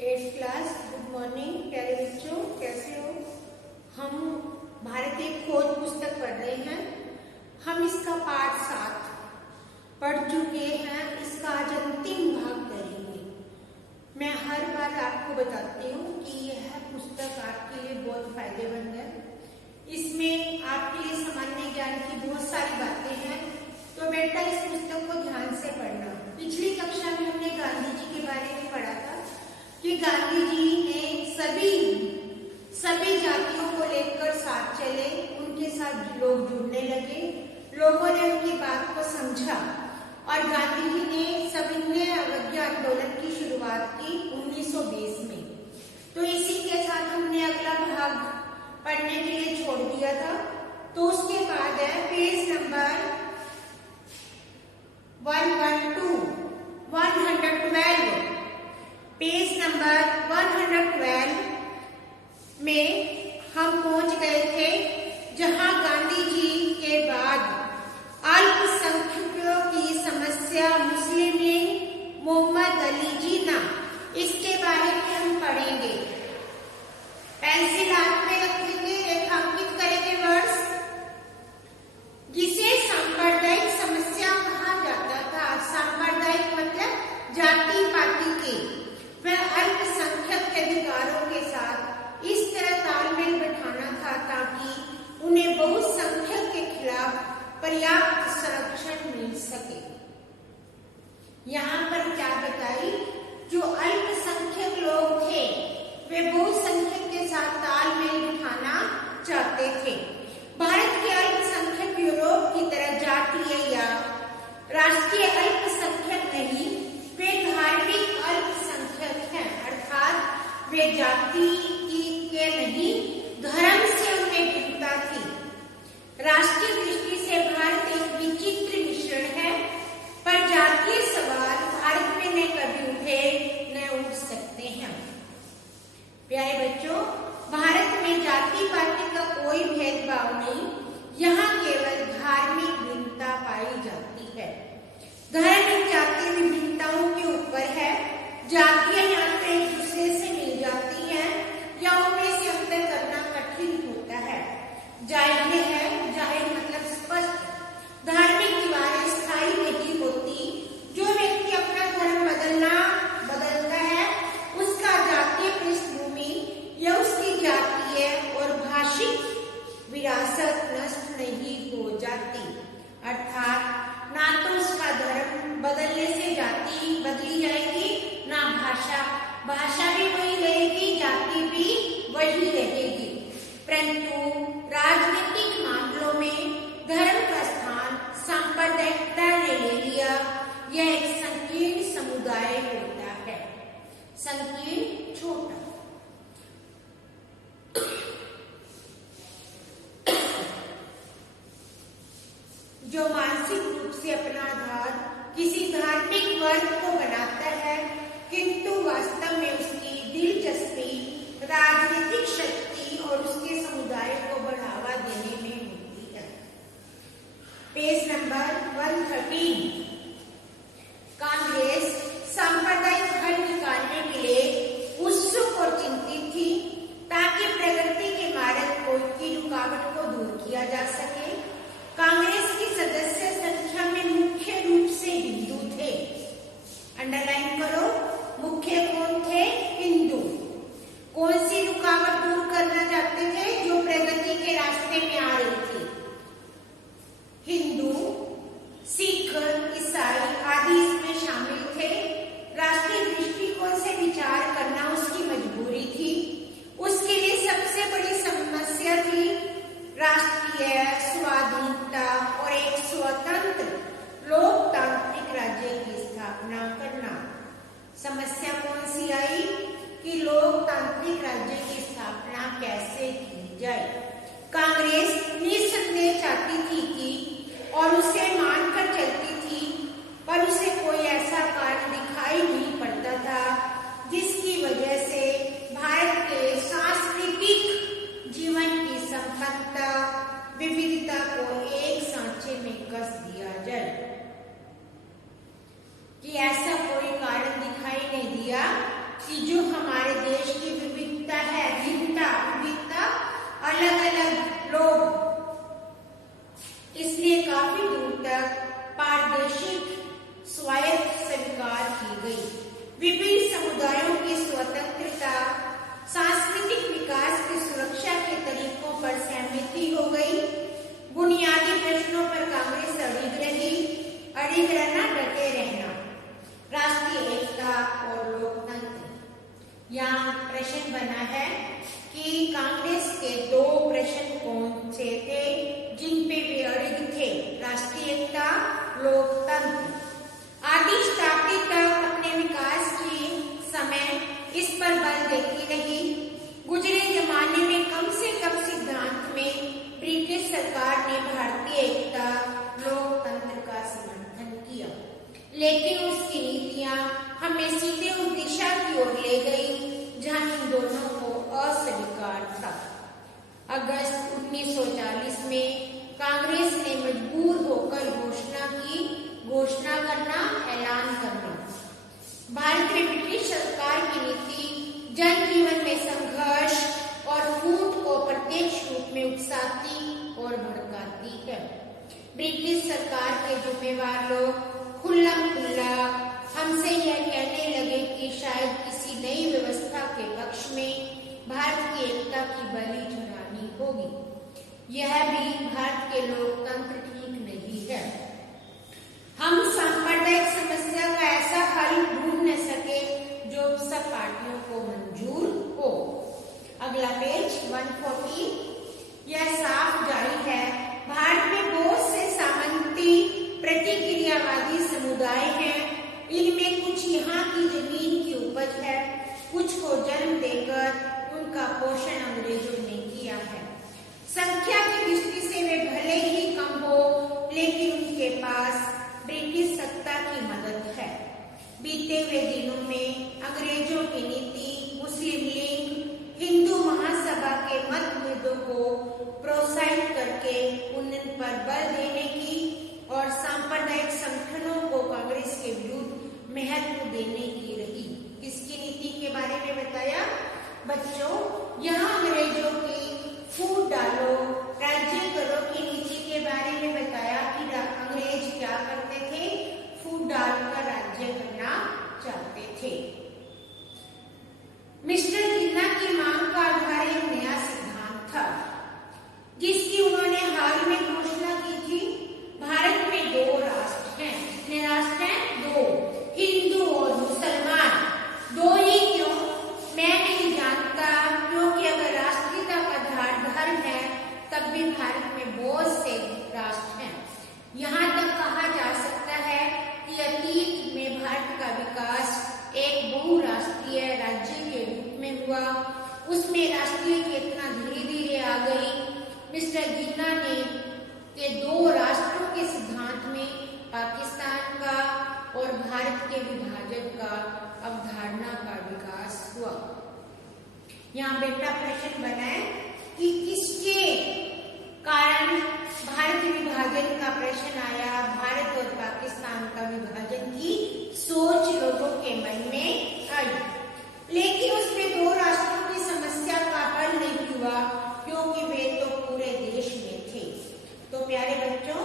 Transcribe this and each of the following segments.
Eighth class. Good morning प्यारे बच्चों, कैसे हो? हम भारतीय खोज पुस्तक पढ़ रहे हैं। हम इसका पाठ 7 पढ़ चुके हैं। इसका आज अंतिम भाग करेंगे। मैं हर बार आपको बताती हूँ कि यह पुस्तक आपके लिए बहुत फायदेमंद है। इसमें आपके लिए सामान्य ज्ञान की बहुत सारी बातें हैं, तो बेटा इस पुस्तक को ध्यान से पढ़ना। पिछली कक्षा में हमने गांधी जी के बारे में पढ़ा था कि गांधी जी ने सभी जातियों को लेकर साथ चले, उनके साथ लोग जुड़ने लगे, लोगों ने उनकी बात को समझा और गांधी जी ने सविनय अवज्ञा आंदोलन की शुरुआत की 1920 में। तो इसी के साथ हमने अगला भाग पढ़ने के लिए छोड़ दिया था। तो उसके बाद है पेज नंबर 112 पेज नंबर 112 में हम पहुंच गए थे, जहां गांधी जी के बाद अल्पसंख्यकों की समस्या, मुस्लिम लीग, मोहम्मद अली जिन्ना, इसके बारे में हम पढ़ेंगे। पेंसिल हाथ में रखेंगे, रेखांकित करेंगे वर्ड्स। जिसे सांप्रदायिक समस्या कहा जाता था। सांप्रदायिक मतलब जाति पाति के, वह अल्पसंख्यक के अधिकारों के साथ इस तरह तालमेल बैठाना था ताकि उन्हें बहुसंख्यक के खिलाफ पर्याप्त संरक्षण मिल सके। यहाँ पर क्या बताई, जो अल्पसंख्यक लोग थे वे बहुसंख्यक के साथ तालमेल बिठाना चाहते थे। भारत के अल्पसंख्यक यूरोप की तरह जातीय या राष्ट्रीय अल्पसंख्यक नहीं, वे धार्मिक अल्पसंख्यक हैं, अर्थात वे जाति के नहीं, धर्म से उन्हें भिन्नता थी। राष्ट्रीय दृष्टि से भारत एक विचित्र मिश्रण है, पर जातीय सवाल भारत में न कभी उठे न उठ सकते हैं। प्यारे बच्चों, भारत में जाति पाति का कोई भेदभाव नहीं, यहाँ केवल धार्मिक भिन्नता पाई जाती है। धर्म जातीय विभिन्नताओं के ऊपर है। जातियां या तो एक दूसरे से मिल जाती हैं या उनमें से अंतर करना कठिन होता है। जाहिर है, जाहिर मतलब स्पष्ट, धार्मिक दीवारें स्थायी नहीं होती। जो व्यक्ति अपना धर्म बदलता है, उसका जातीय पृष्ठभूमि या उसकी जातीय और भाषिक विरासत नष्ट नहीं हो जाती। अर्थात ना तो उसका धर्म बदलने से जाति बदली जाएगी, ना भाषा भी वही रहेगी, जाति भी वही रहेगी। परंतु राजनीतिक मामलों में धर्म का स्थान सांप्रदायिकता ने ले लिया। यह एक संकीर्ण समुदाय होता है, संकीर्ण छोटा। जो मानसिक रूप से अपना आधार किसी धार्मिक वर्ग को बनाता है, किंतु वास्तव में उसकी दिलचस्पी राजनीतिक शक्ति और उसके समुदाय को बढ़ावा देने में होती है। Page number 113। कांग्रेस सांप्रदायिक हल निकालने के लिए उत्सुक और चिंतित थी, ताकि प्रगति के मार्ग की रुकावट को दूर किया जा सके। कांग्रेस की सदस्य संख्या में मुख्य रूप से हिंदू थे। अंडरलाइन करो, मुख्य कौन थे? हिंदू। कौन सी रुकावट दूर करना चाहते थे? जो प्रगति के रास्ते में आ रही थी। हिंदू, सिख, ईसाई आदि इसमें शामिल थे। राष्ट्रीय दृष्टिकोण से विचार करना उसकी मजबूरी थी। उसके लिए सबसे बड़ी समस्या थी राष्ट्रीय स्वाधीनता और एक स्वतंत्र लोकतांत्रिक राज्य की स्थापना करना। समस्या कौन सी आई कि लोकतांत्रिक राज्य की स्थापना कैसे की जाए। कांग्रेस निस्संदेह चाहती थी कि और उसे मानकर चलती थी, पर उसे कोई ऐसा कारण दिखाई नहीं पड़ता था जिसकी वजह से भारत के सांस्कृतिक जीवन की संपन्नता, विविधता को एक सांचे में कस दिया जाए। कि ऐसा कोई कारण दिखाई नहीं दिया कि जो हमारे देश की विविधता है, विविधता अलग अलग लोग, इसलिए काफी दूर तक पारदर्शिक स्वायत्त स्वीकार की गई। विभिन्न समुदायों की स्वतंत्रता, सांस्कृतिक विकास की सुरक्षा के तरीकों पर सहमति हो गई। बुनियादी प्रश्नों पर कांग्रेस अड़िग रहना, डटे रहना। राष्ट्रीय एकता और लोकतंत्र। यहाँ प्रश्न बना है कि कांग्रेस के दो प्रश्न कौन से थे जिन पे वे अड़िग थे? राष्ट्रीय एकता, लोकतंत्र। आदि शताब्दी तक अपने विकास के समय इस पर बल देती रही। गुजरे जमाने में कम से कम सिद्धांत में ब्रिटिश सरकार ने भारतीय एकता, लोकतंत्र का समर्थन किया, लेकिन उसकी नीतियां हमें सीधे उस दिशा की ओर ले गई जहां इन दोनों को अस्वीकार था। अगस्त 1940 में कांग्रेस ने मजबूर होकर घोषणा करना, ऐलान करना। भारत में ब्रिटिश सरकार की नीति जनजीवन में संघर्ष और फूट को प्रत्यक्ष रूप में उकसाती और भड़काती है। ब्रिटिश सरकार के जिम्मेवार लोग खुल्ला हमसे यह कहने लगे कि शायद किसी नई व्यवस्था के पक्ष में भारत की एकता की बलि चढ़ानी होगी। यह भी भारत के लोकतंत्र ठीक नहीं है। हम सांप्रदायिक समस्या का ऐसा हल ढूंढ न सके जो सब पार्टियों को मंजूर हो। अगला पेज 140। यह साफ जारी है, भारत में बहुत से सामंती प्रतिक्रियावादी समुदाय हैं। इनमें कुछ यहाँ की जमीन की उपज है, कुछ को जन्म देकर उनका पोषण अंग्रेजों ने किया है। संख्या की दृष्टि से वे भले ही कम हो, लेकिन उनके पास ब्रिटिश सत्ता की मदद है। बीते हुए दिनों में अंग्रेजों की नीति मुस्लिम लीग, हिंदू महासभा के मतभेदों को प्रोत्साहित करके उन पर बल देने की और सांप्रदायिक संगठनों को कांग्रेस के विरुद्ध महत्व देने की रही। किसकी नीति के बारे में बताया बच्चों? यहाँ अंग्रेजों की फूट डालो, राज्य करो की नीति के बारे में बताया कि अंग्रेज क्या करते थे? फूट डालकर राज्य करना चाहते थे। मिस्टर जिन्ना की मांग का आधार एक नया सिद्धांत था जिसकी उन्होंने हाल में घोषणा की थी। भारत में दो राष्ट्र हैं। कितने राष्ट्र हैं? दो, हिंदू और मुसलमान। दो ही क्यों? मैं नहीं जानता, क्योंकि अगर राष्ट्रीयता का आधार धर्म है तब भी भारत में बहुत से राष्ट्र हैं। यहाँ तक कहा जा सकता है कि अतीत में भारत का विकास एक बहुराष्ट्रीय राज्य के रूप में हुआ। उसमें राष्ट्रीय चेतना धीरे धीरे आ गई। मिस्टर जिन्ना ने के दो राष्ट्रों के सिद्धांत में पाकिस्तान का और भारत के विभाजन का अवधारणा का विकास हुआ। यहाँ बेटा प्रश्न बना है कि किसके कारण भारत विभाजन का प्रश्न आया? भारत और पाकिस्तान का विभाजन की सोच लोगों के मन में आई, लेकिन उसमें दो राष्ट्रों की समस्या का हल नहीं हुआ क्योंकि वे तो पूरे देश में थे। तो प्यारे बच्चों,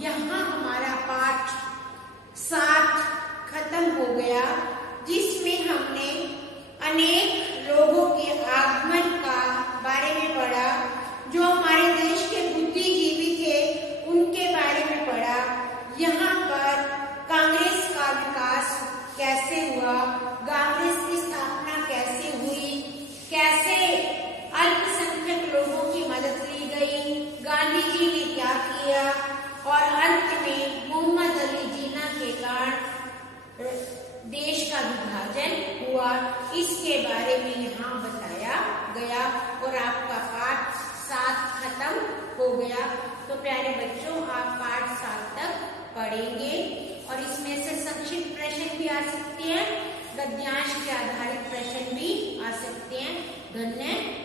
यहाँ हमारा पाठ 7 खत्म हो गया, जिसमें हमने अनेक लोगों के आगमन का बारे में पढ़ा। जो हमारे देश के बुद्धिजीवी थे उनके बारे में पढ़ा। यहाँ पर कांग्रेस का विकास कैसे हुआ, कांग्रेस की स्थापना कैसे हुई, कैसे अल्पसंख्यक लोगों की मदद ली गई, गांधी जी ने क्या किया और अंत में मोहम्मद अली जिन्ना के कारण देश का विभाजन हुआ, इसके बारे में यहाँ बताया गया और आपका पाठ 7 खत्म हो गया। तो प्यारे बच्चों, आप पाठ 7 तक पढ़ेंगे और इसमें से संक्षिप्त प्रश्न भी आ सकते हैं, गद्यांश के आधारित प्रश्न भी आ सकते हैं। धन्यवाद।